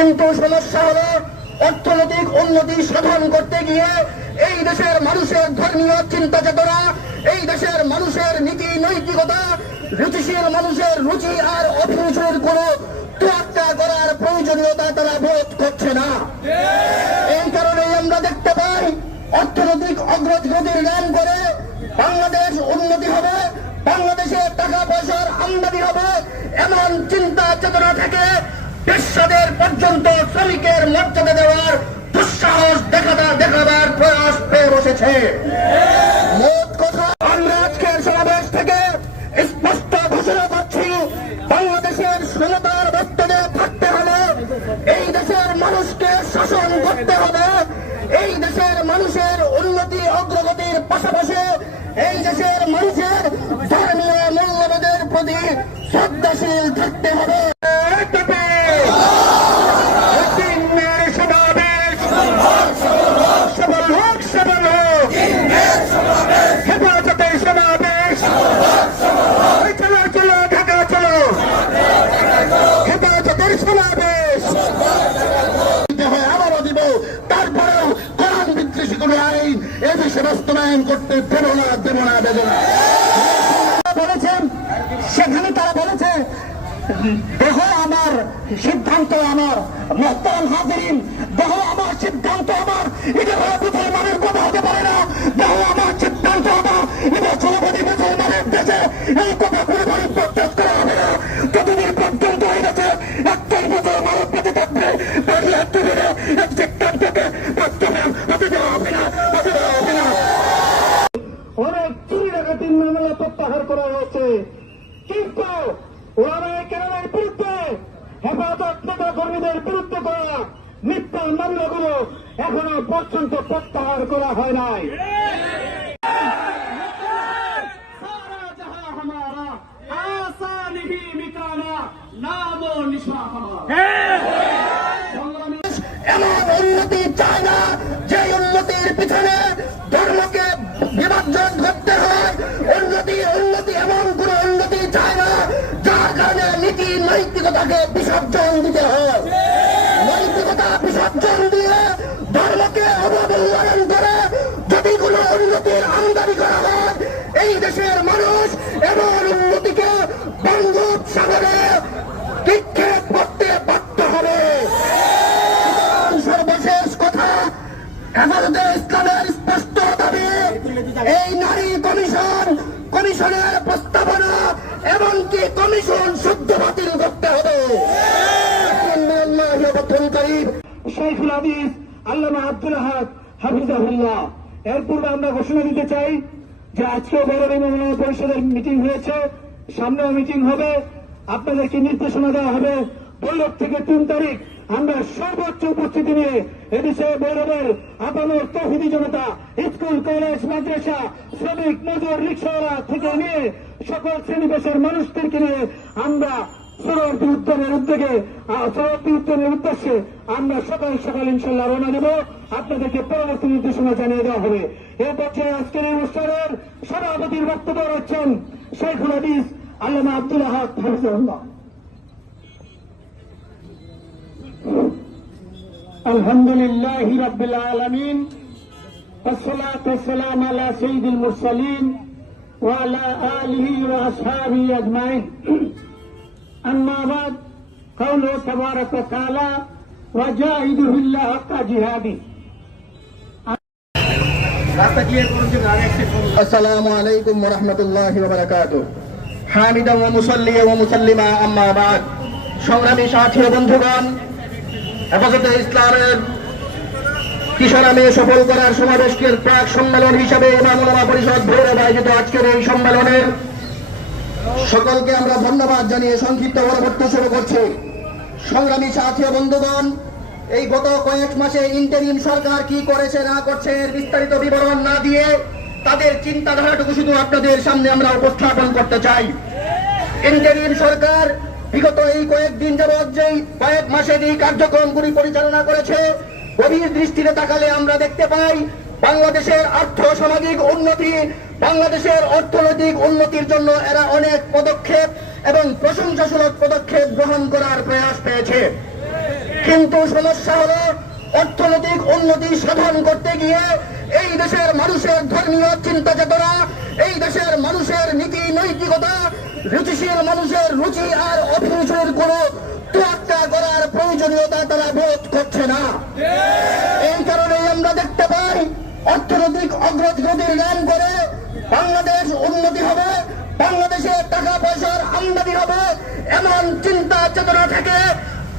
কিন্তু সমস্যা হলো অর্থনৈতিক উন্নতি সাধন করতে গিয়ে এই দেশের মানুষের ধর্মীয় চিন্তা চেতনা, এই দেশের মানুষের নীতি নৈতিকতা, রুচিশীল মানুষের রুচি আর অভিরুচির কোন তোয়াক্কা করার প্রয়োজনীয়তা তারা বোধ করছে না। এই কারণেই আমরা দেখতে পাই অর্থনৈতিক অগ্রগতির নাম করে বাংলাদেশ উন্নতি হবে, বাংলাদেশে টাকা পয়সার আমদানি হবে, এমন চিন্তা চেতনা থেকে পেশাদের পর্যন্ত শ্রমিকের মর্যাদা দেওয়ার দুঃসাহস দেখাবার প্রয়াস পেয়ে বসেছে। মোট কথা, আমরা আজকের সমাবেশ থেকে স্পষ্ট ঘোষণা করছি, বাংলাদেশের ক্ষমতার বর্তমানে থাকতে হলে এই দেশের মানুষকে শাসন করতে হবে, এই দেশের মানুষের উন্নতি অগ্রগতির পাশাপাশি এই দেশের মানুষের ধর্মীয় মূল্যবোধের প্রতি শ্রদ্ধাশীল থাকতে হবে। তারপরেও কোরআন বিদ্বেষী কোন আইন এদেশে বাস্তবায়ন করতে দেব না বলেছেন। সেখানে তারা বলেছে, দেখো আমার সিদ্ধান্ত আমার, মোহতারাম হাজিরিন, দেখো আমার সিদ্ধান্ত আমার, এটা মুসলমানের কথা হতে পারে না। দেখো আমার সিদ্ধান্ত আমার, এটা চলবতী মুসলমানের দেশে এই কথা কোনোভাবে প্রত্যাশ করা হবে না। যতদিন পর্যন্ত হয়ে গেছে একটাই মুসলমান বেঁচে থাকবে, বাকি একটি দিনে এক সিদ্ধান্তকে বাস্তবায়ন হতে দেওয়া হবে না। অনেক চুরি ডাকাতির মামলা প্রত্যাহার করা হয়েছে, কিন্তু ওরা কেরালার বিরুদ্ধে হেফাজত নেতা কর্মীদের বিরুদ্ধে করা মিথ্যা মামলাগুলো এখনো পর্যন্ত প্রত্যাহার করা হয় নাই। এমন উন্নতি চায় না যে উন্নতির পিছনে ধর্মকে বিভাজন করতে হয়। উন্নতি এমন কোন উন্নতি চায় না যার কারণে নীতি নৈতিকতাকে বিসর্জন দিতে হয়। নৈতিকতা বিসর্জন দিয়ে ধর্মকে অবমূল্যায়ন করে যদি কোন উন্নতির আমদানি করা হয়, এই দেশের মানুষ এমন উন্নতিকে বঙ্গোপসাগরে নিক্ষেপ করতে বাধ্য হবে। সর্বশেষ কথা, হেফাজতে ইসলামের স্পষ্ট দাবি, এই নারী কমিশনের প্রস্তাবনা এমনকি কমিশন শুদ্ধ বাতিল করতে হবে। শেখুল হাদিস আল্লামা আব্দুল আহাদ হাফিজাহুল্লাহ, এর পূর্বে আমরা ঘোষণা দিতে চাই যে আজকে বড় মহানগর পরিষদের মিটিং হয়েছে, সামনেও মিটিং হবে, আপনাদেরকে নির্দেশনা দেওয়া হবে 2 থেকে 3 তারিখ আমরা সর্বোচ্চ উপস্থিতি নিয়ে এদেশে বৈরবের আপামর তৌহিদি জনতা, স্কুল কলেজ মাদ্রাসা, শ্রমিক মজুর রিক্সাওয়ালা থেকে নিয়ে সকল শ্রেণীপেশার মানুষদেরকে নিয়ে আমরা সরবর্তী উদ্যমের উদ্দেশ্যে আমরা সকাল ইনশাল্লাহ রওনা দেব। আপনাদেরকে পরবর্তী নির্দেশনা জানিয়ে দেওয়া হবে। এ পর্যায়ে আজকের এই অনুষ্ঠানের সভাপতির বক্তব্য রাখছেন শেখুল হাদিস আল্লামা আব্দুল আহাদ হাফিজাহুল্লাহ। আলহামদুলিল্লাহি রাব্বিল আলামিন, والصلاة والسلام على سيد المرسلين وعلى آله وأصحابه أجمعين. أما بعد، قوله تبارك وتعالى وجاهدوا في الله حق جهاده. السلام عليكم ورحمة الله وبركاته. حامدا ومصليا ومسلما أما بعد. সংগ্রামী সাথী ও বন্ধুগণ, হেফাজতে ইসলামের কিশোরামে সফল করার সমাবেশকে প্রাক সম্মেলন হিসাবে ইমাম উলামা পরিষদ ভৈরব আয়োজিত আজকের এই সম্মেলনের সকলকে আমরা ধন্যবাদ জানিয়ে সংক্ষিপ্ত বক্তব্য শুরু করছি। সংগ্রামী সাথী ও বন্ধুগণ, এই গত কয়েক মাসে ইন্টারিম সরকার কি করেছে না করছে এর বিস্তারিত বিবরণ না দিয়ে তাদের চিন্তাধারাটুকু শুধু আপনাদের সামনে আমরা উপস্থাপন করতে চাই। ইন্টারিম সরকার বিগত এই কয়েকদিন যাবৎ যেই কয়েক মাসে যেই কার্যক্রমগুলি পরিচালনা করেছে, গভীর দৃষ্টিতে তাকালে আমরা দেখতে পাই বাংলাদেশের আর্থ সামাজিক উন্নতি, বাংলাদেশের অর্থনৈতিক উন্নতির জন্য এরা অনেক পদক্ষেপ এবং প্রশংসাসূচক পদক্ষেপ গ্রহণ করার প্রয়াস পেয়েছে। কিন্তু সমস্যা হলো অর্থনৈতিক উন্নতি সাধন করতে গিয়ে এই দেশের মানুষের ধর্মীয় চিন্তা চেতনা, এই দেশের মানুষের নীতি নৈতিকতা, রুচিশীল মানুষের রুচি আর অভিরুচির কোন তোয়াক্কা করার প্রয়োজনীয়তা তারা বোধ করছে না। এই কারণেই আমরা দেখতে পাই অর্থনৈতিক অগ্রগতির নাম করে বাংলাদেশ উন্নতি হবে, বাংলাদেশে টাকা পয়সার আমদানি হবে, এমন চিন্তা চেতনা থেকে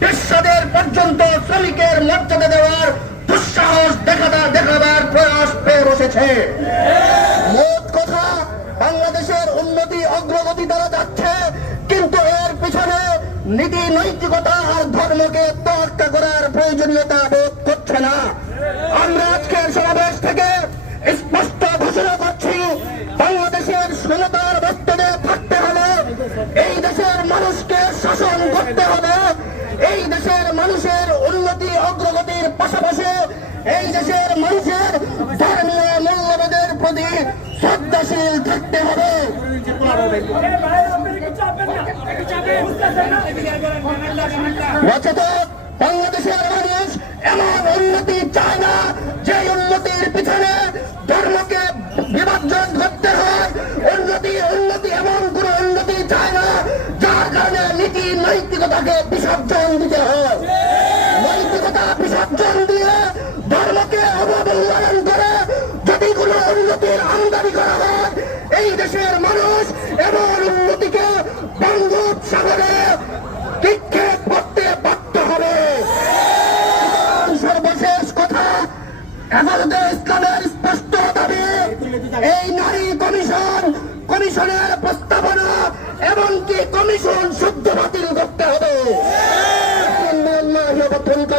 পেশাদের পর্যন্ত শ্রমিকের মর্যাদা দেওয়ার দুঃসাহস দেখাবার প্রয়াস পেয়ে বসেছে। মোট কথা, বাংলাদেশের উন্নতি অগ্রগতি দ্বারা যাচ্ছে, কিন্তু এর পিছনে নীতি নৈতিকতা আর ধর্মকে তোয়াক্কা করার প্রয়োজনীয়তা বোধ করছে না। আমরা আজকের সমাবেশ থেকে স্পষ্ট ঘোষণা করছি, বাংলাদেশের সমতার বস্তুতে থাকতে হবে, এই দেশের মানুষকে শাসন করতে হবে, এই দেশের মানুষের উন্নতি অগ্রগতির পাশাপাশি এই দেশের মানুষের ধর্মীয় মূল্যবোধের প্রতি শ্রদ্ধাশীল থাকতে হবে। বাংলাদেশের মানুষ এমন উন্নতি চায় না যে উন্নতির পিছনে ধর্মকে বিভাজন করতে হয়। উন্নতি এমন কোন উন্নতি চায় না যার কারণে নীতি নৈতিকতাকে বিসর্জন দিতে হয়। নৈতিকতা বিসর্জন দিয়ে ধর্মকে অবমূল্যায়ন করে যদি কোন উন্নতির আমদানি করা হয়, এই দেশের মানুষ এমন উন্নতিকে বঙ্গোপসাগরে নিক্ষেপ করতে বাধ্য হবে। সর্বশেষ কথা, হেফাজতে ইসলামের স্পষ্ট দাবি, এই নারী কমিশনের প্রস্তাবনা এমনকি কমিশন শুদ্ধ বাতিল করতে হবে।